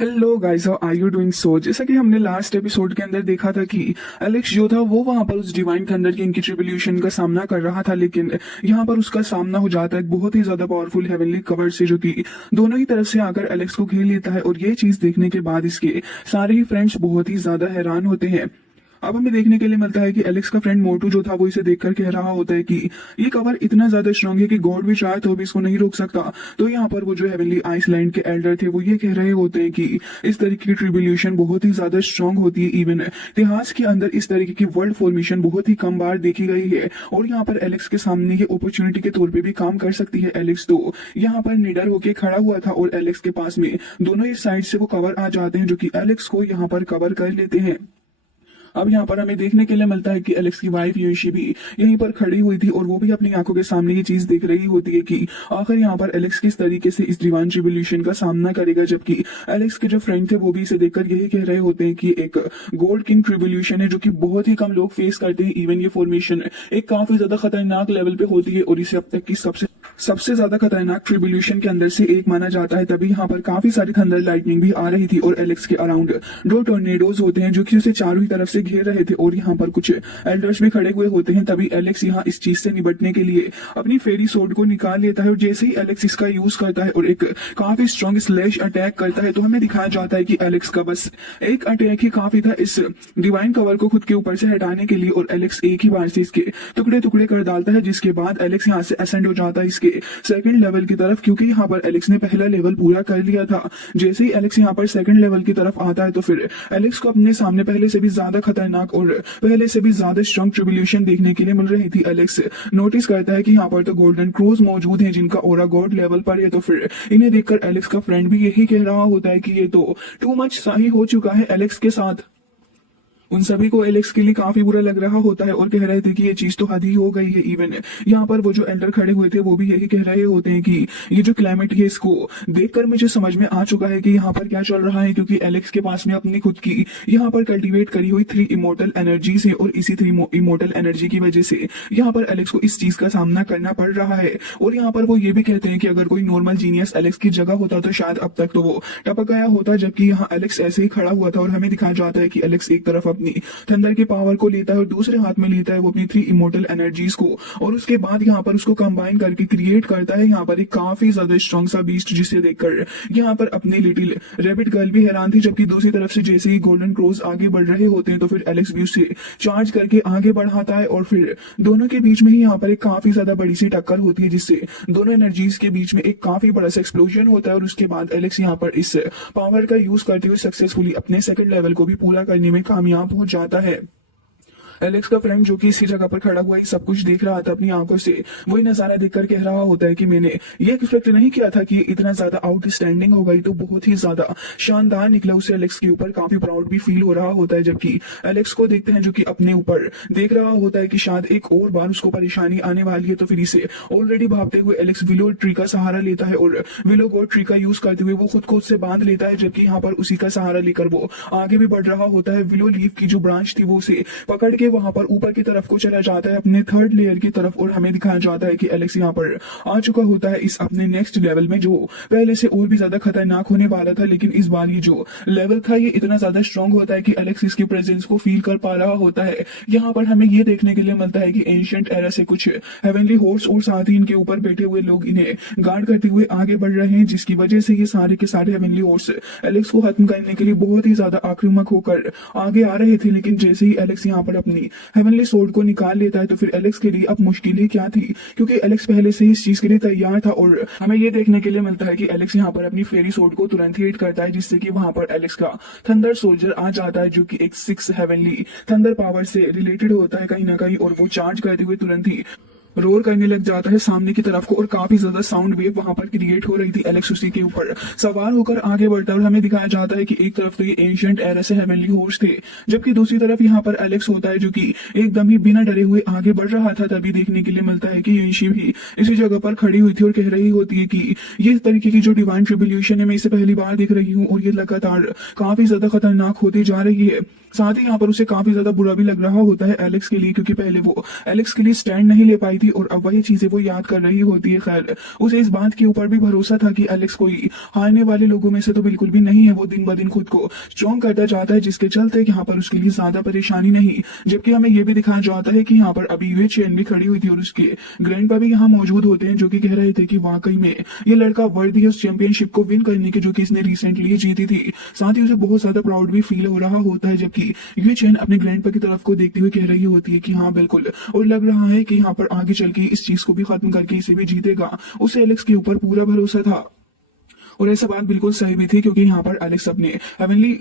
Hello guys, how are you doing? So जैसा कि हमने लास्ट एपिसोड के अंदर देखा था कि एलेक्स जो था वो वहां पर उस डिवाइन थंडर किंग की ट्रिब्यूलेशन का सामना कर रहा था, लेकिन यहाँ पर उसका सामना हो जाता है एक बहुत ही ज्यादा पावरफुल हेवनली कवर से, जो कि दोनों ही तरफ से आकर एलेक्स को घेर लेता है। और ये चीज देखने के बाद इसके सारे ही फ्रेंड्स बहुत ही ज्यादा हैरान होते हैं। अब हमें देखने के लिए मिलता है कि एलेक्स का फ्रेंड मोटू जो था वो इसे देखकर कह रहा होता है कि ये कवर इतना ज्यादा स्ट्रांग है कि गॉड भी चाहे तो भी इसको नहीं रोक सकता। तो यहाँ पर वो जो हेवनली आइसलैंड के एल्डर थे वो ये कह रहे होते हैं कि इस तरीके की ट्रिब्यूलेशन बहुत ही ज्यादा स्ट्रांग होती है। इवन इतिहास के अंदर इस तरीके की वर्ल्ड फॉर्मेशन बहुत ही कम बार देखी गई है और यहाँ पर एलेक्स के सामने ये अपॉर्चुनिटी के तौर पर भी काम कर सकती है। एलेक्स तो यहाँ पर निडर होकर खड़ा हुआ था और एलेक्स के पास में दोनों ही साइड से वो कवर आ जाते हैं, जो कि एलेक्स को यहाँ पर कवर कर लेते हैं। अब यहाँ पर हमें देखने के लिए मिलता है कि एलेक्स की वाइफ यूशी भी यहीं पर खड़ी हुई थी और वो भी अपनी आंखों के सामने ये चीज देख रही होती है कि आखिर यहाँ पर एलेक्स किस तरीके से इस डिवाइन ट्रिब्यूलेशन का सामना करेगा। जबकि एलेक्स के जो फ्रेंड थे वो भी इसे देखकर यही कह रहे होते हैं कि एक गोल्ड किंग ट्रिब्यूलेशन है जो कि बहुत ही कम लोग फेस करते हैं। इवन ये फॉर्मेशन एक काफी ज्यादा खतरनाक लेवल पे होती है और इसे अब तक की सबसे ज्यादा खतरनाक ट्रिब्यूलेशन के अंदर से एक माना जाता है। तभी यहाँ पर काफी सारी थंडर लाइटनिंग भी आ रही थी और एलेक्स के अराउंड दो टोर्नेडोज होते हैं जो कि उसे चारों ही तरफ से घेर रहे थे और यहाँ पर कुछ एल्डर्स भी खड़े हुए होते हैं। तभी एलेक्स यहाँ इस चीज से निपटने के लिए अपनी फेरी सोर्ड को निकाल लेता है और जैसे ही एलेक्स इसका यूज करता है और एक काफी स्ट्रॉन्ग स्लैश अटैक करता है तो हमें दिखाया जाता है कि एलेक्स का बस एक अटैक ही काफी था इस डिवाइन कवर को खुद के ऊपर से हटाने के लिए और एलेक्स एक ही बार से इसके टुकड़े टुकड़े कर डालता है, जिसके बाद एलेक्स यहाँ से असेंड हो जाता है इसके सेकंड लेवल की तरफ, क्योंकि यहाँ पर एलेक्स ने पहला लेवल पूरा कर लिया था। जैसे ही एलेक्स यहाँ पर सेकंड लेवल की तरफ आता है तो फिर एलेक्स को अपने सामने पहले से भी ज्यादा खतरनाक और पहले से भी ज्यादा स्ट्रॉन्ग ट्रिब्यूलेशन देखने के लिए मिल रही थी। एलेक्स नोटिस करता है कि यहाँ पर तो गोल्डन क्रोज मौजूद है जिनका ओरा गॉड लेवल पर है। तो फिर इन्हें देखकर एलेक्स का फ्रेंड भी यही कह रहा होता है कि ये तो टू मच सही हो चुका है एलेक्स के साथ। उन सभी को एलेक्स के लिए काफी बुरा लग रहा होता है और कह रहे थे कि ये चीज तो हद ही हो गई है। इवन यहाँ पर वो जो एल्डर खड़े हुए थे वो भी यही कह रहे होते हैं कि ये जो क्लाइमेट है इसको देखकर मुझे समझ में आ चुका है कि यहाँ पर क्या चल रहा है, क्योंकि एलेक्स के पास में अपनी खुद की यहाँ पर कल्टीवेट करी हुई 3 इमोर्टल एनर्जीज है और इसी 3 इमोर्टल एनर्जी की वजह से यहाँ पर एलेक्स को इस चीज का सामना करना पड़ रहा है। और यहाँ पर वो ये भी कहते हैं कि अगर कोई नॉर्मल जीनियस एलेक्स की जगह होता तो शायद अब तक तो वो टपक गया होता, जबकि यहाँ एलेक्स ऐसे ही खड़ा हुआ था। और हमें दिखाया जाता है कि एलेक्स एक तरफ अपनी थंडर की पावर को लेता है और दूसरे हाथ में लेता है वो अपनी 3 इमोर्टल एनर्जीज को और उसके बाद यहाँ पर उसको कंबाइन करके क्रिएट करता है यहाँ पर एक काफी ज्यादा स्ट्रॉन्ग सा बीस्ट, जिसे देखकर यहाँ पर अपनी लिटिल रैबिट गर्ल भी हैरान थी। जबकि दूसरी तरफ से जैसे ही गोल्डन क्रोज आगे बढ़ रहे होते हैं तो फिर एलेक्स भी उससे चार्ज करके आगे बढ़ाता है और फिर दोनों के बीच में ही यहाँ पर एक काफी ज्यादा बड़ी सी टक्कर होती है, जिससे दोनों एनर्जीज के बीच में एक काफी बड़ा सा एक्सप्लोजन होता है। और उसके बाद एलेक्स यहाँ पर इस पावर का यूज करते हुए सक्सेसफुली अपने सेकंड लेवल को भी पूरा करने में कामयाब हो जाता है। एलेक्स का फ्रेंड जो कि इसी जगह पर खड़ा हुआ ही सब कुछ देख रहा था अपनी आंखों से, वही नजारा देखकर कह रहा होता है कि मैंने ये एक्सपेक्ट नहीं किया था कि इतना ज्यादा आउटस्टैंडिंग होगा, तो बहुत ही ज्यादा शानदार निकला। उसे एलेक्स के ऊपर काफी प्राउड भी फील हो रहा होता है। जबकि एलेक्स को देखते हैं जो कि अपने ऊपर देख रहा होता है कि शायद एक और बार उसको परेशानी आने वाली है। तो फिर इसे ऑलरेडी भागते हुए एलेक्स विलो ट्री का सहारा लेता है और विलो गॉड ट्री का यूज करते हुए वो खुद को उससे बांध लेता है, जबकि यहाँ पर उसी का सहारा लेकर वो आगे भी बढ़ रहा होता है। विलो लीफ की जो ब्रांच थी वो उसे पकड़ के वहां पर ऊपर की तरफ को चला जाता है अपने थर्ड लेयर की तरफ। और हमें दिखाया जाता है कि एलेक्स यहाँ पर आ चुका होता है इस अपने नेक्स्ट लेवल में, जो पहले से और भी ज्यादा खतरनाक होने वाला था। लेकिन इस बार ये जो लेवल था ये इतना ज्यादा स्ट्रांग होता है कि एलेक्स इसकी प्रेजेंस को फील कर पा रहा होता है। यहाँ पर हमें ये देखने के लिए मिलता है कि एंशिएंट एरा से कुछ हेवनली हॉर्स और साथ ही इनके ऊपर बैठे हुए लोग इन्हें गार्ड करते हुए आगे बढ़ रहे हैं, जिसकी वजह से ये सारे के सारे हेवनली हॉर्स एलेक्स को खत्म करने के लिए बहुत ही ज्यादा आक्रामक होकर आगे आ रहे थे। लेकिन जैसे ही एलेक्स यहाँ पर अपनी हेवनली सोर्ड को निकाल लेता है तो फिर एलेक्स के लिए अब मुश्किल ही क्या थी, क्योंकि एलेक्स पहले से ही इस चीज के लिए तैयार था। और हमें ये देखने के लिए मिलता है कि एलेक्स यहाँ पर अपनी फेरी सोर्ड को तुरंत ही हिट करता है, जिससे कि वहां पर एलेक्स का थंडर सोल्जर आ जाता है, जो कि एक 6 हेवनली थंडर पावर से रिलेटेड होता है कहीं ना कहीं। और वो चार्ज करते हुए तुरंत ही रोर करने लग जाता है सामने की तरफ को और काफी ज्यादा साउंड वेव वहां पर क्रिएट हो रही थी। एलेक्स उसी के ऊपर सवार होकर आगे बढ़ता है और हमें दिखाया जाता है कि एक तरफ तो ये एंशिएंट एरा से हेवनली हॉर्स थे, जबकि दूसरी तरफ यहाँ पर एलेक्स होता है जो कि एकदम ही बिना डरे हुए आगे बढ़ रहा था। तभी देखने के लिए मिलता है कि यूशी भी इसी जगह पर खड़ी हुई थी और कह रही होती है कि ये तरीके की जो डिवाइन ट्रिब्यूलेशन है मैं इसे पहली बार देख रही हूँ और ये लगातार काफी ज्यादा खतरनाक होती जा रही है। साथ ही यहाँ पर उसे काफी ज्यादा बुरा भी लग रहा होता है एलेक्स के लिए, क्योंकि पहले वो एलेक्स के लिए स्टैंड नहीं ले पाई थी और अब वही चीजें वो याद कर रही होती है। खैर, उसे इस बात के ऊपर भी भरोसा था कि एलेक्स कोई हारने वाले लोगों में से तो बिल्कुल भी नहीं है। वो दिन ब दिन खुद को स्ट्रॉन्ग करता जाता है, जिसके चलते यहाँ पर उसके लिए ज्यादा परेशानी नहीं। जबकि हमें ये भी दिखाया जाता है कि यहाँ पर अभी यूए चेन भी खड़ी हुई थी और उसके ग्रैंडपा भी यहाँ मौजूद होते हैं, जो कि कह रहे थे कि वाकई में ये लड़का वर्दी है उस चैंपियनशिप को विन करने के जो कि इसने रिसेंटली जीती थी। साथ ही उसे बहुत ज्यादा प्राउड भी फील हो रहा होता है, जबकि यूए चेन अपने ग्रैंडपा की तरफ को देखते हुए कह रही होती है कि हाँ बिल्कुल, और लग रहा है कि यहाँ पर आगे चल के इस चीज को भी खत्म करके इसे भी जीतेगा। उसे एलेक्स के ऊपर पूरा भरोसा था और ऐसा बात बिल्कुल सही भी थी, क्योंकि यहाँ पर एलेक्स अपने हेवनली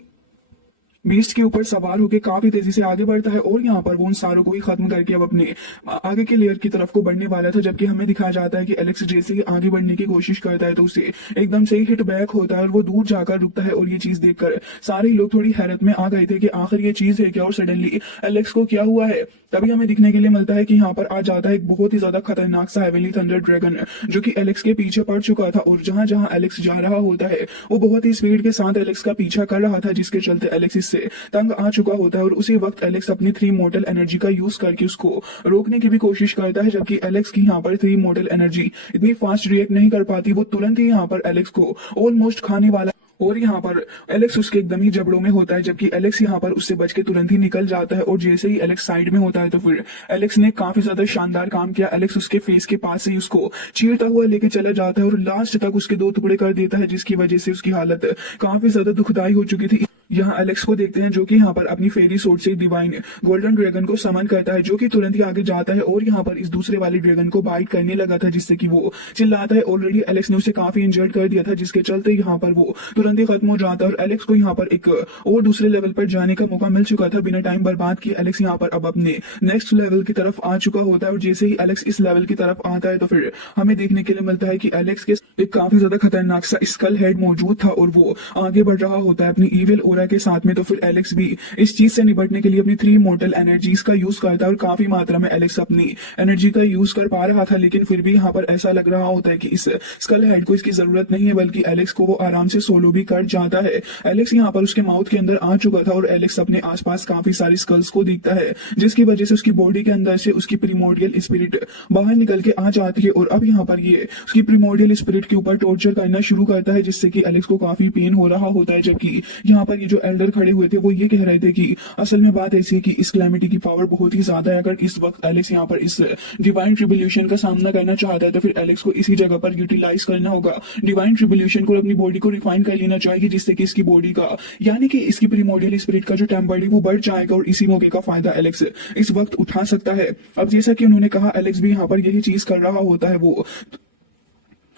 बीस्ट के ऊपर सवार होकर काफी तेजी से आगे बढ़ता है और यहाँ पर वो उन सारों को ही खत्म करके अब अपने आगे के लेयर की तरफ को बढ़ने वाला था। जबकि हमें दिखाया जाता है कि एलेक्स जैसे ही आगे बढ़ने की कोशिश करता है तो उसे एकदम से ही हिट बैक होता है और वो दूर जाकर रुकता है। और ये चीज देखकर सारे लोग थोड़ी हैरत में आ गए थे कि आखिर ये चीज है क्या और सडनली एलेक्स को क्या हुआ है। तभी हमें दिखने के लिए मिलता है कि यहाँ पर आ जाता है एक बहुत ही ज्यादा खतरनाक सा हेवनली थंडर ड्रैगन, जो कि एलेक्स के पीछे पड़ चुका था और जहां जहां एलेक्स जा रहा होता है वो बहुत ही स्पीड के साथ एलेक्स का पीछा कर रहा था, जिसके चलते एलेक्स इससे तंग आ चुका होता है। और उसी वक्त एलेक्स अपनी 3 मॉडल एनर्जी का यूज करके उसको रोकने की भी कोशिश करता है, जबकि एलेक्स की यहाँ पर 3 मॉडल एनर्जी इतनी फास्ट रिएक्ट नहीं कर पाती। वो तुरंत ही यहाँ पर एलेक्स को ऑलमोस्ट खाने वाला और यहाँ पर एलेक्स उसके एकदम ही जबड़ों में होता है, जबकि एलेक्स यहाँ पर उससे बच के तुरंत ही निकल जाता है। और जैसे ही एलेक्स साइड में होता है तो फिर एलेक्स ने काफी ज्यादा शानदार काम किया। एलेक्स उसके फेस के पास से ही उसको चीरता हुआ लेके चला जाता है और लास्ट तक उसके 2 टुकड़े कर देता है, जिसकी वजह से उसकी हालत काफी ज्यादा दुखदायी हो चुकी थी। यहाँ एलेक्स को देखते हैं जो कि यहाँ पर अपनी फेरी सोर्ड से डिवाइन गोल्डन ड्रैगन को समन करता है, जो कि तुरंत ही आगे जाता है और यहाँ पर इस दूसरे वाले ड्रैगन को बाइट करने लगा था, जिससे कि वो चिल्लाता है। ऑलरेडी एलेक्स ने उसे काफी इंजर्ड कर दिया था, जिसके चलते यहाँ पर वो तुरंत ही खत्म हो जाता है और एलेक्स को यहाँ पर एक और दूसरे लेवल पर जाने का मौका मिल चुका था। बिना टाइम बर्बाद किए एलेक्स यहाँ पर अब अपने नेक्स्ट लेवल की तरफ आ चुका होता है और जैसे ही एलेक्स इस लेवल की तरफ आता है तो फिर हमें देखने के लिए मिलता है कि एलेक्स के एक काफी ज्यादा खतरनाक सा स्कल हेड मौजूद था और वो आगे बढ़ रहा होता है अपनी इविल ओरा के साथ में। तो फिर एलेक्स भी इस चीज से निपटने के लिए अपनी 3 मॉडल एनर्जीज का यूज करता है और काफी मात्रा में एलेक्स अपनी एनर्जी का यूज कर पा रहा था, लेकिन फिर भी यहाँ पर ऐसा लग रहा होता है कि इस स्कल हेड को इसकी जरूरत नहीं है, बल्कि एलेक्स को वो आराम से सोलो भी कर जाता है। एलेक्स यहाँ पर उसके माउथ के अंदर आ चुका था और एलेक्स अपने आसपास काफी सारी स्कल्स को देखता है, जिसकी वजह से उसकी बॉडी के अंदर से उसकी प्रीमोर्डियल स्पिरिट बाहर निकल के आ जाती है और अब यहाँ पर ये उसकी प्रीमोर्डियल स्पिरिट के ऊपर टॉर्चर करना शुरू करता है, जिससे कि एलेक्स को काफी पेन हो रहा होता है। जबकि यहाँ पर ये जो एल्डर खड़े हुए थे वो ये कह रहे थे कि असल में बात ऐसी है कि इस कैलेमिटी की पावर बहुत ही ज्यादा है। अगर इस वक्त एलेक्स यहाँ पर इस डिवाइन ट्रिब्यूलेशन का सामना करना चाहता है तो फिर एलेक्स को इसी जगह पर यूटिलाइज करना होगा डिवाइन ट्रिब्यूलेशन को, अपनी बॉडी को रिफाइन कर लेना चाहिए, जिससे कि इसकी बॉडी का यानी कि इसकी प्रीमोर्डियल स्पिरिट का जो टेम्पर है वो बढ़ जाएगा और इसी मौके का फायदा एलेक्स इस वक्त उठा सकता है। अब जैसा कि उन्होंने कहा एलेक्स भी यहाँ पर यही चीज कर रहा होता है, वो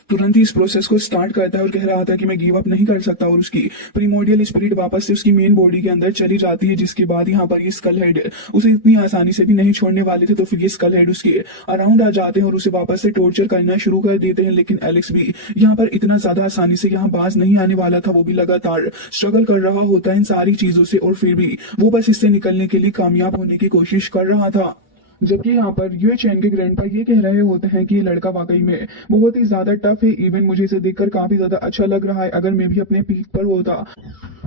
तुरंत ही इस प्रोसेस को स्टार्ट करता है और कह रहा था कि मैं गिव अप नहीं कर सकता और उसकी प्रीमोर्डियल स्पिरिट वापस से उसकी मेन बॉडी के अंदर चली जाती है, जिसके बाद यहाँ पर ये स्कल हेड उसे इतनी आसानी से भी नहीं छोड़ने वाले थे। तो फिर ये स्कल हेड उसके अराउंड आ जाते हैं और उसे वापस से टॉर्चर करना शुरू कर देते हैं, लेकिन एलेक्स भी यहाँ पर इतना ज्यादा आसानी से यहाँ बाज नहीं आने वाला था। वो भी लगातार स्ट्रगल कर रहा होता है इन सारी चीजों से और फिर भी वो बस इससे निकलने के लिए कामयाब होने की कोशिश कर रहा था। जबकि यहाँ पर यूए चैन के ग्रैंडपा ये कह रहे होते हैं कि ये लड़का वाकई में बहुत ही ज्यादा टफ है। इवन मुझे इसे देखकर काफी ज्यादा अच्छा लग रहा है। अगर मैं भी अपने पीक पर होता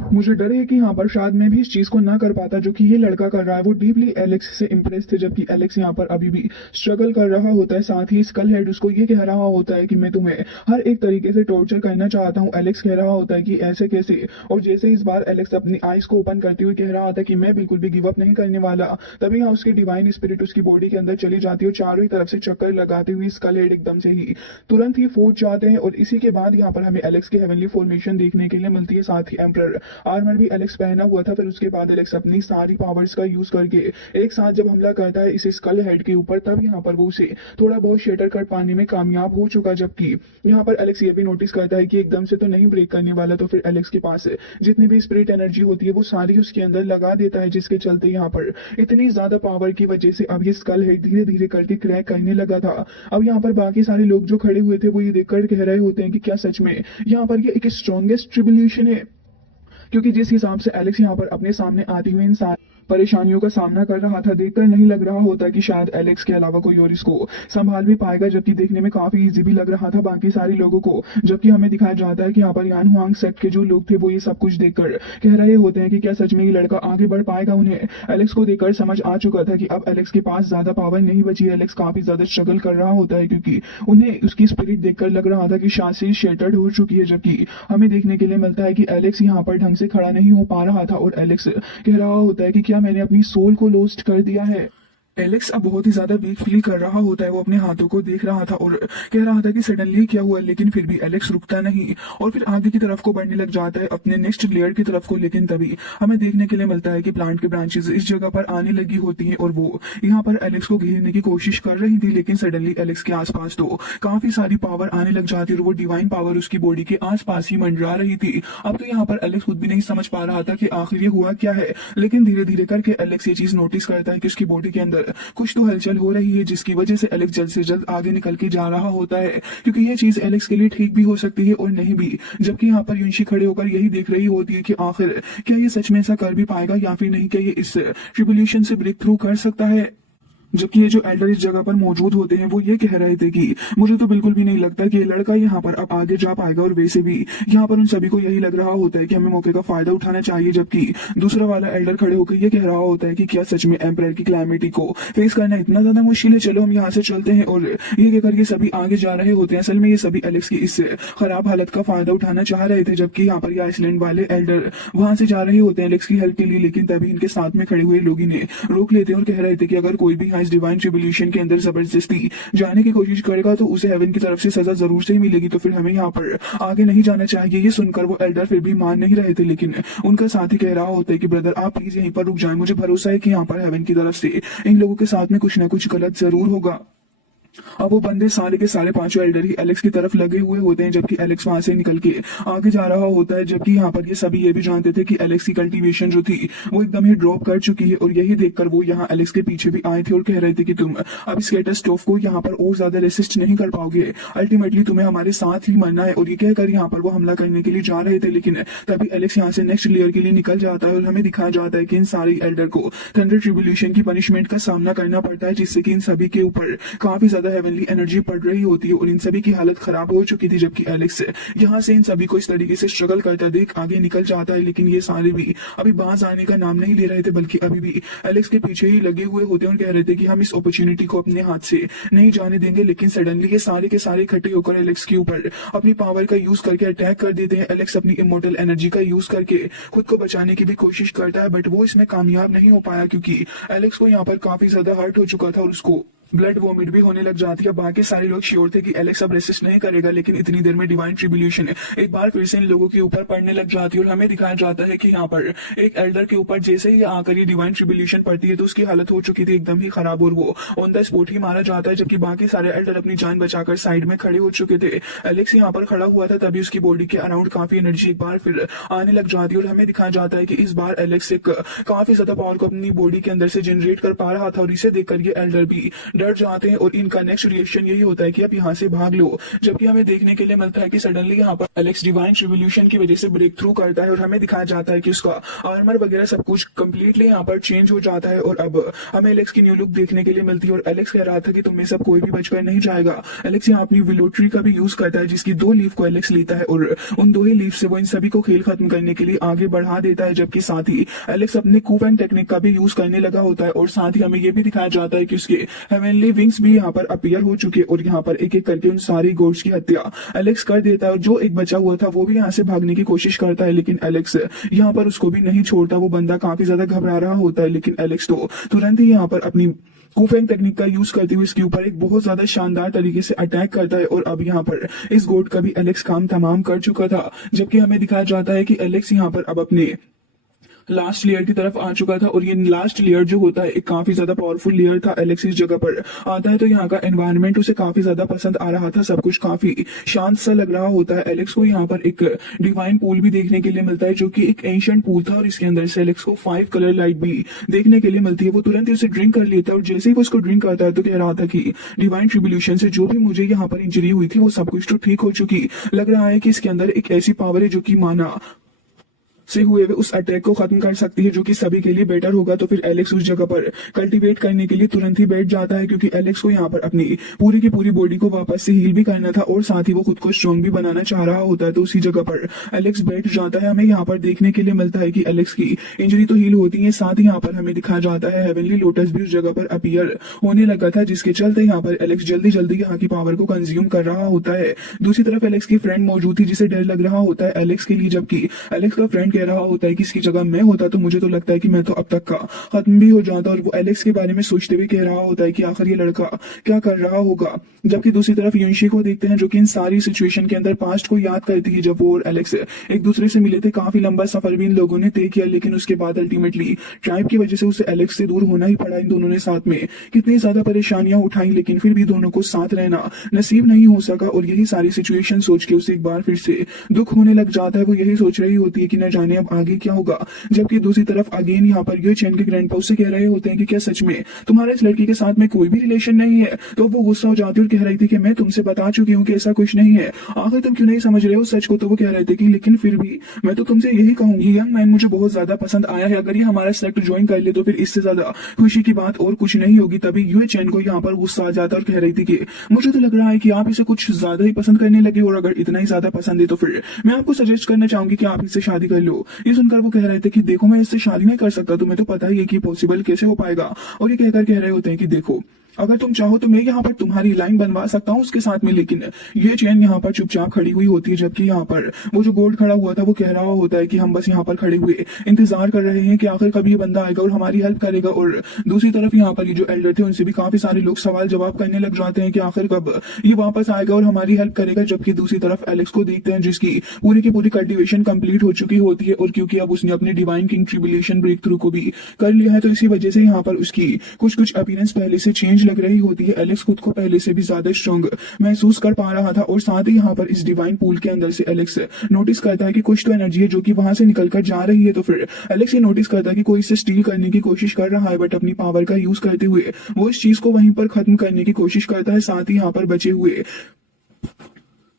मुझे डर है कि यहाँ पर शायद मैं भी इस चीज को ना कर पाता जो कि ये लड़का कर रहा है। वो डीपली एलेक्स से इम्प्रेस थे, जबकि एलेक्स यहाँ पर अभी भी स्ट्रगल कर रहा होता है। साथ ही स्कल हेड उसको ये कह रहा होता है कि मैं तुम्हें हर एक तरीके से टॉर्चर करना चाहता हूँ। एलेक्स कह रहा होता है कि ऐसे कैसे, और जैसे इस बार एलेक्स अपनी आईज को ओपन करते हुए कह रहा था कि मैं बिल्कुल भी गिव अप नहीं करने वाला, तभी यहाँ उसकी डिवाइन स्पिरिट उसकी बॉडी के अंदर चली जाती है और चारों ही तरफ से चक्कर लगाते हुए स्कल हेड एकदम से ही तुरंत ही फूट जाते हैं। और इसी के बाद यहाँ पर हमें एलेक्स की हेवनली फॉर्मेशन देखने के लिए मिलती है, साथ ही एम्परर आर्मर भी एलेक्स पहना हुआ था। फिर उसके बाद एलेक्स अपनी सारी पावर्स का यूज करके एक साथ जब हमला करता है इस स्कल हेड के ऊपर, तब यहाँ पर वो उसे थोड़ा बहुत शेटर कर पाने में कामयाब हो चुका। जबकि यहाँ पर एलेक्स ये भी नोटिस करता है कि एकदम से तो नहीं ब्रेक करने वाला, तो फिर एलेक्स के पास जितनी भी स्पिरिट एनर्जी होती है वो सारी उसके अंदर लगा देता है, जिसके चलते यहाँ पर इतनी ज्यादा पावर की वजह से अब ये स्कल हेड धीरे धीरे करके क्रैक करने लगा था। अब यहाँ पर बाकी सारे लोग जो खड़े हुए थे वो ये देखकर कह रहे होते हैं कि क्या सच में यहाँ पर ये एक स्ट्रॉन्गेस्ट ट्रिब्यूलेशन है, क्योंकि जिस हिसाब से एलेक्स यहाँ पर अपने सामने आती हुई इंसान परेशानियों का सामना कर रहा था, देखकर नहीं लग रहा होता कि शायद एलेक्स के अलावा कोई और इसको संभाल भी पाएगा, जबकि देखने में काफी इजी भी लग रहा था बाकी सारे लोगों को। जबकि हमें दिखाया जाता है कि यहाँ पर यान हुआंग सेट के जो लोग थे वो ये सब कुछ देखकर कह रहे होते हैं कि क्या सच में ये लड़का आगे बढ़ पाएगा। उन्हें एलेक्स को देखकर समझ आ चुका था कि अब एलेक्स के पास ज्यादा पावर नहीं बची है। एलेक्स काफी ज्यादा स्ट्रगल कर रहा होता है क्योंकि उन्हें उसकी स्पिरिट देखकर लग रहा था कि शायद से शेटर्ड हो चुकी है। जबकि हमें देखने के लिए मिलता है कि एलेक्स यहाँ पर ढंग से खड़ा नहीं हो पा रहा था और एलेक्स कह रहा होता है कि क्या मैंने अपनी सोल को लोस्ट कर दिया है। एलेक्स अब बहुत ही ज्यादा वीक फील कर रहा होता है, वो अपने हाथों को देख रहा था और कह रहा था कि सडनली क्या हुआ, लेकिन फिर भी एलेक्स रुकता नहीं और फिर आगे की तरफ को बढ़ने लग जाता है अपने नेक्स्ट लेयर की तरफ को। लेकिन तभी हमें देखने के लिए मिलता है कि प्लांट की ब्रांचेस इस जगह पर आने लगी होती हैं और वो यहाँ पर एलेक्स को घेरने की कोशिश कर रही थी, लेकिन सडनली एलेक्स के आसपास तो काफी सारी पावर आने लग जाती है और वो डिवाइन पावर उसकी बॉडी के आसपास ही मंडरा रही थी। अब तो यहाँ पर एलेक्स खुद भी नहीं समझ पा रहा था कि आखिर ये हुआ क्या है, लेकिन धीरे धीरे करके एलेक्स ये चीज नोटिस करता है कि उसकी बॉडी के अंदर कुछ तो हलचल हो रही है, जिसकी वजह से एलेक्स जल्द से जल्द आगे निकल के जा रहा होता है, क्योंकि ये चीज एलेक्स के लिए ठीक भी हो सकती है और नहीं भी। जबकि यहाँ पर युंशी खड़े होकर यही देख रही होती है कि आखिर क्या ये सच में ऐसा कर भी पाएगा या फिर नहीं, क्या ये इस ट्रिब्यूलेशन से ब्रेक थ्रू कर सकता है। जबकि ये जो एल्डर इस जगह पर मौजूद होते हैं वो ये कह रहे थे कि मुझे तो बिल्कुल भी नहीं लगता कि ये लड़का यहाँ पर अब आगे जा पाएगा, और वैसे भी यहाँ पर उन सभी को यही लग रहा होता है कि हमें मौके का फायदा उठाना चाहिए। जबकि दूसरा वाला एल्डर खड़े होकर ये कह रहा होता है कि क्या सच में एम्पायर की क्लैमिटी को फेस करना इतना ज्यादा मुश्किल है, चलो हम यहाँ से चलते हैं। और ये कहकर ये सभी आगे जा रहे होते हैं। असल में ये सभी एलेक्स की इस खराब हालत का फायदा उठाना चाह रहे थे, जबकि यहाँ पर ये आइसलैंड वाले एल्डर वहां से जा रहे होते हैं एलेक्स की हेल्प के लिए। लेकिन तभी इनके साथ में खड़े हुए लोग इन्हें रोक लेते हैं और कह रहे थे कि अगर कोई भी यहाँ इस डिवाइन ट्रिब्यूलेशन के अंदर जबरदस्ती जाने की कोशिश करेगा तो उसे हेवन की तरफ से सजा जरूर से ही मिलेगी, तो फिर हमें यहाँ पर आगे नहीं जाना चाहिए। ये सुनकर वो एल्डर फिर भी मान नहीं रहे थे, लेकिन उनका साथी कह रहा होता है कि ब्रदर आप प्लीज यहीं पर रुक जाएं, मुझे भरोसा है कि यहाँ पर हेवन की तरफ से इन लोगों के साथ में कुछ ना कुछ गलत जरूर होगा। अब वो बंदे सारे के सारे पांचों एल्डर ही एलेक्स की तरफ लगे हुए होते हैं, जबकि एलेक्स वहां से निकल के आगे जा रहा होता है। जबकि यहाँ पर ये सभी ये भी जानते थे कि एलेक्स की कल्टीवेशन जो थी वो एकदम ही ड्रॉप कर चुकी है, और यही देखकर वो यहाँ एलेक्स के पीछे भी आए थे और कह रहे थे कि तुम अब इस कैटास्ट्रोफ को यहाँ पर और ज्यादा रेसिस्ट नहीं कर पाओगे, अल्टीमेटली तुम्हें हमारे साथ ही मरना है। और ये कहकर यहाँ पर वो हमला करने के लिए जा रहे थे, लेकिन तभी एलेक्स यहाँ से नेक्स्ट लेयर के लिए निकल जाता है और हमें दिखाया जाता है कि इन सारे एल्डर को थंडर ट्रिब्यूलेशन की पनिशमेंट का सामना करना पड़ता है, जिससे कि इन सभी के ऊपर काफी ज्यादा हेवनली एनर्जी पड़ रही होती है और इन सभी की हालत खराब हो चुकी थी। जबकि एलेक्स यहाँ से इन सभी को इस तरीके से स्ट्रगल करता देख आगे निकल जाता है, लेकिन ये सारे भी अभी बाहर आने का नाम नहीं ले रहे थे, बल्कि अभी भी एलेक्स के पीछे ही लगे हुए होते हैं और कह रहे थे कि हम इस अपॉर्चुनिटी को अपने हाथ से नहीं जाने देंगे। लेकिन सडनली ये सारे के सारे इकट्ठे होकर एलेक्स के ऊपर अपनी पावर का यूज करके अटैक कर देते हैं। एलेक्स अपनी इमोर्टल एनर्जी का यूज करके खुद को बचाने की भी कोशिश करता है, बट वो इसमें कामयाब नहीं हो पाया, क्योंकि एलेक्स को यहाँ पर काफी ज्यादा हर्ट हो चुका था और उसको ब्लड वॉमिट भी होने लग जाती है। बाकी सारे लोग श्योर थे कि एलेक्स अब रेसिस्ट नहीं करेगा, लेकिन इतनी देर में डिवाइन ट्रिब्यूलेशन एक बार फिर से इन लोगों के ऊपर पड़ने लग जाती है और हमें दिखाया जाता है कि यहाँ पर एक एल्डर के ऊपर जैसे ही आकर ये डिवाइन ट्रिब्यूलेशन पड़ती है तो उसकी हालत हो चुकी थी एकदम ही खराब और वो ऑन द स्पॉट ही मारा जाता है। जबकि बाकी सारे एल्डर अपनी जान बचाकर साइड में खड़े हो चुके थे। एलेक्स यहाँ पर खड़ा हुआ था, तभी उसकी बॉडी के अराउंड काफी एनर्जी एक बार फिर आने लग जाती है और हमें दिखाया जाता है कि इस बार एलेक्स एक काफी ज्यादा पावर को अपनी बॉडी के अंदर से जनरेट कर पा रहा था और इसे देखकर ये एल्डर भी डर जाते हैं और इनका नेक्स्ट रिएक्शन यही होता है कि आप यहाँ से भाग लो। जबकि हमें देखने के लिए मिलता है कि सडनली यहाँ पर एलेक्स डिवाइन ट्रिब्यूलेशन की वजह से ब्रेक थ्रू करता है और हमें दिखाया जाता है कि उसका आर्मर वगैरह सब कुछ कंप्लीटली यहाँ पर चेंज हो जाता है और अब हमें एलेक्स की न्यू लुक देखने के लिए मिलती है। और एलेक्स कह रहा था कि तुम में सब कोई भी बचकर नहीं जाएगा। एलेक्स यहाँ अपनी विलो ट्री का भी यूज करता है, जिसकी 2 लीफ को एलेक्स लेता है और उन 2 ही लीफ से वो इन सभी को खेल खत्म करने के लिए आगे बढ़ा देता है। जबकि साथ ही एलेक्स अपने कूप एंड टेक्निक का भी यूज करने लगा होता है और साथ ही हमें ये भी दिखाया जाता है कि उसके हेवनली विंग्स भी यहाँ पर अपीयर हो चुके और यहाँ पर एक एक करके उन सारी गोड्स की हत्या एलेक्स कर देता है। और जो एक बचा हुआ था वो भी यहाँ से भागने की कोशिश करता है, लेकिन एलेक्स यहाँ पर उसको भी नहीं छोड़ता। वो बंदा काफी ज्यादा घबरा रहा होता है, लेकिन एलेक्स तो तुरंत ही यहाँ पर अपनी कूफेंग टेक्निक का यूज करते हुए इसके ऊपर एक बहुत ज्यादा शानदार तरीके से अटैक करता है और अब यहाँ पर इस गोड का भी एलेक्स काम तमाम कर चुका था। जबकि हमें दिखाया जाता है कि एलेक्स यहाँ पर अब अपने लास्ट लेयर की तरफ आ चुका था और ये लास्ट लेयर जो होता है एक काफी ज्यादा पावरफुल लेयर था। एलेक्स इस जगह पर आता है तो यहाँ का एनवायरनमेंट उसे काफी ज्यादा पसंद आ रहा था, सब कुछ काफी शांत सा लग रहा होता है। एलेक्स को यहाँ पर एक डिवाइन पूल भी देखने के लिए मिलता है जो कि एक एंशिएंट पूल था और इसके अंदर से एलेक्स को 5 कलर लाइट भी देखने के लिए मिलती है। वो तुरंत ही उसे ड्रिंक कर लेता है और जैसे ही वो उसको ड्रिंक करता है तो कह रहा था कि डिवाइन ट्रिब्यूलेशन से जो भी मुझे यहाँ पर इंजरी हुई थी वो सब कुछ तो ठीक हो चुकी। लग रहा है कि इसके अंदर एक ऐसी पावर है जो कि माना से हुए उस अटैक को खत्म कर सकती है, जो कि सभी के लिए बेटर होगा। तो फिर एलेक्स उस जगह पर कल्टीवेट करने के लिए तुरंत ही बैठ जाता है, क्योंकि एलेक्स को यहाँ पर अपनी पूरी की पूरी बॉडी को वापस से हील भी करना था और साथ ही वो खुद को स्ट्रॉन्ग भी बनाना चाह रहा होता है। तो उसी जगह पर एलेक्स बैठ जाता है। हमें यहाँ पर देखने के लिए मिलता है कि एलेक्स की इंजरी तो हील होती है, साथ ही यहाँ पर हमें दिखाया जाता है हेवनली लोटस भी उस जगह पर अपीयर होने लगा था, जिसके चलते यहाँ पर एलेक्स जल्दी जल्दी यहाँ की पावर को कंज्यूम कर रहा होता है। दूसरी तरफ एलेक्स की फ्रेंड मौजूद थी, जिसे डर लग रहा होता है एलेक्स के लिए, जबकि एलेक्स का फ्रेंड कह रहा होता है कि इसकी जगह मैं होता तो मुझे तो लगता है कि मैं तो अब तक का खत्म भी हो जाता। और वो एलेक्स के बारे में सोचते हुए कह रहा होता है कि आखिर ये लड़का क्या कर रहा होगा। जबकि दूसरी तरफ युनशी को देखते हैं, जो कि इन सारी सिचुएशन के अंदर पास्ट को याद करती है, जब वो और एलेक्स एक दूसरे से मिले थे। काफी लंबा सफर भी इन लोगों ने तय किया, लेकिन उसके बाद अल्टीमेटली ट्राइब की वजह से उसे एलेक्स से दूर होना ही पड़ा। इन दोनों ने साथ में कितनी ज्यादा परेशानियां उठाई, लेकिन फिर भी दोनों को साथ रहना नसीब नहीं हो सका। और यही सारी सिचुएशन सोच के उसे एक बार फिर से दुख होने लग जाता है। वो यही सोच रही होती है कि न जाने अब आगे क्या होगा। जबकि दूसरी तरफ अगेन यहाँ पर ये चैन के ग्रैंडपा उससे कह रहे होते हैं कि क्या सच में तुम्हारा इस लड़की के साथ में कोई भी रिलेशन नहीं है। तो वो गुस्सा हो जाती है और कह रही थी कि मैं तुमसे बता चुकी हूँ कि ऐसा कुछ नहीं है, आखिर तुम क्यों नहीं समझ रहे हो सच को। तो वो कह रहे थे कि लेकिन फिर भी मैं तो तुमसे यही कहूंगी, यंग मैन मुझे बहुत ज्यादा पसंद आया है, अगर ये हमारा सेलेक्ट ज्वाइन कर ले तो फिर इससे ज्यादा खुशी की बात और कुछ नहीं होगी। तभी यूए चैन को यहाँ पर गुस्सा आ जाता और कह रही थी कि मुझे तो लग रहा है कि आप इसे कुछ ज्यादा ही पसंद करने लगे, और अगर इतना ही ज्यादा पसंद है तो फिर मैं आपको सजेस्ट करना चाहूंगी कि आप इससे शादी कर लो। ये सुनकर वो कह रहे थे कि देखो मैं इससे शादी नहीं कर सकता, तुम्हें तो पता ही है कि पॉसिबल कैसे हो पाएगा। और ये कहकर कह रहे होते हैं कि देखो अगर तुम चाहो तो मैं यहाँ पर तुम्हारी लाइन बनवा सकता हूँ उसके साथ में, लेकिन ये चैन यहाँ पर चुपचाप खड़ी हुई होती है। जबकि यहाँ पर वो जो गोल्ड खड़ा हुआ था वो कह रहा होता है कि हम बस यहाँ पर खड़े हुए इंतजार कर रहे हैं कि आखिर कभी ये बंदा आएगा और हमारी हेल्प करेगा। और दूसरी तरफ यहाँ पर ये जो एल्डर थे उनसे भी काफी सारे लोग सवाल जवाब करने लग जाते हैं कि आखिर कब ये वापस आएगा और हमारी हेल्प करेगा। जबकि दूसरी तरफ एलेक्स को देखते हैं, जिसकी पूरी की पूरी कल्टिवेशन कंप्लीट हो चुकी होती है, और क्योंकि अब उसने अपने divine king tribulation break through को भी कर लिया है, तो इसी वजह से यहाँ पर उसकी कुछ अपीयरेंस पहले से चेंज लग रही होती है। एलेक्स खुद को पहले से भी ज्यादा स्ट्रॉन्ग महसूस कर पा रहा था। और साथ ही यहाँ पर इस डिवाइन पूल के अंदर से एलेक्स नोटिस करता है कि कुछ तो एनर्जी है जो कि वहां से निकलकर जा रही है। तो फिर एलेक्स ये नोटिस करता है कि कोई इसे स्टील करने की कोशिश कर रहा है, बट अपनी पावर का यूज करते हुए वो इस चीज को वहीं पर खत्म करने की कोशिश करता है। साथ ही यहाँ पर बचे हुए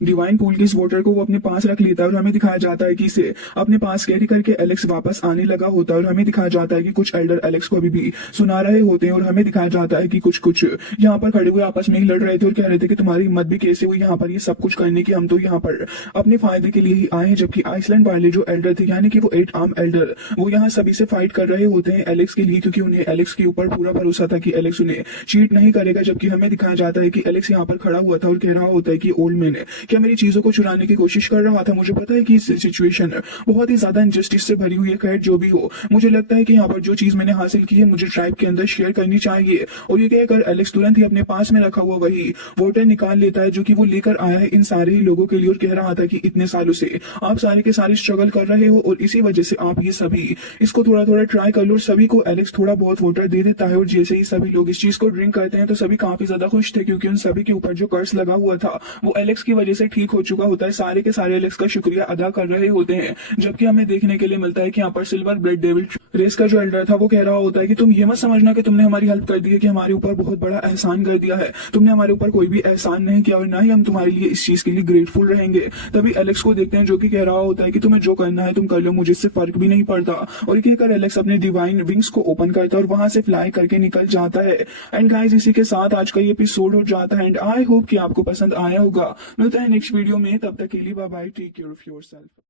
डिवाइन पूल के इस वाटर को वो अपने पास रख लेता है, और हमें दिखाया जाता है कि इसे अपने पास कैरी करके एलेक्स वापस आने लगा होता है। और हमें दिखाया जाता है कि कुछ एल्डर एलेक्स को अभी भी सुना रहे होते हैं, और हमें दिखाया जाता है कि कुछ यहाँ पर खड़े हुए आपस में ही लड़ रहे थे और कह रहे थे कि तुम्हारी हिम्मत भी कैसे हुई यहाँ पर ये सब कुछ करने की, हम तो यहाँ पर अपने फायदे के लिए ही आए हैं। जबकि आइसलैंड वाले जो एल्डर थे, यानी कि वो 8 आर्म एल्डर, वो यहाँ सभी से फाइट कर रहे होते हैं एलेक्स के लिए, क्योंकि उन्हें एलेक्स के ऊपर पूरा भरोसा था कि एलेक्स उन्हें चीट नहीं करेगा। जबकि हमें दिखाया जाता है कि एलेक्स यहाँ पर खड़ा हुआ था और कह रहा होता है कि ओल्ड मैन क्या मेरी चीजों को चुराने की कोशिश कर रहा था। मुझे पता है कि इस सिचुएशन बहुत ही ज्यादा इनजस्टिस से भरी हुई है, खैर जो भी हो, मुझे लगता है कि यहाँ पर जो चीज मैंने हासिल की है मुझे ट्राइब के अंदर शेयर करनी चाहिए। और ये कहकर एलेक्स तुरंत ही अपने पास में रखा हुआ वही वाटर निकाल लेता है जो कि वो लेकर आया है इन सारे ही लोगों के लिए, और कह रहा था कि इतने सालों से आप सारे के सारे स्ट्रगल कर रहे हो और इसी वजह से आप ये सभी इसको थोड़ा थोड़ा ट्राई कर लो। सभी को एलेक्स थोड़ा बहुत वाटर दे देता है, और जैसे ही सभी लोग इस चीज को ड्रिंक करते हैं तो सभी काफी ज्यादा खुश थे, क्योंकि उन सभी के ऊपर जो कर्स लगा हुआ था वो एलेक्स की वजह से ठीक हो चुका होता है। सारे के सारे एलेक्स का शुक्रिया अदा कर रहे होते हैं। जबकि हमें देखने के लिए मिलता है कि यहाँ पर सिल्वर ब्लड डेविल रेस का जो एल्डर था वो कह रहा होता है कि तुम ये मत समझना कि तुमने हमारी हेल्प कर दी है, कि हमारे ऊपर बहुत बड़ा एहसान कर दिया है। तुमने हमारे ऊपर कोई भी एहसान नहीं किया, और ना ही हम तुम्हारे लिए इस चीज के लिए ग्रेटफुल रहेंगे। तभी एलेक्स को देखते हैं जो कि कह रहा होता है कि तुम्हें जो करना है तुम कर लो, मुझे इससे फर्क भी नहीं पड़ता। और ये कहकर एलेक्स अपने डिवाइन विंग्स को ओपन करता है और वहां से फ्लाई करके निकल जाता है। एंड गाइस, इसी के साथ आज का ये एपिसोड हो जाता है, एंड आई होप कि आपको पसंद आया होगा। मिलता है नेक्स्ट वीडियो में, तब तक के लिए bye bye, take care of yourself.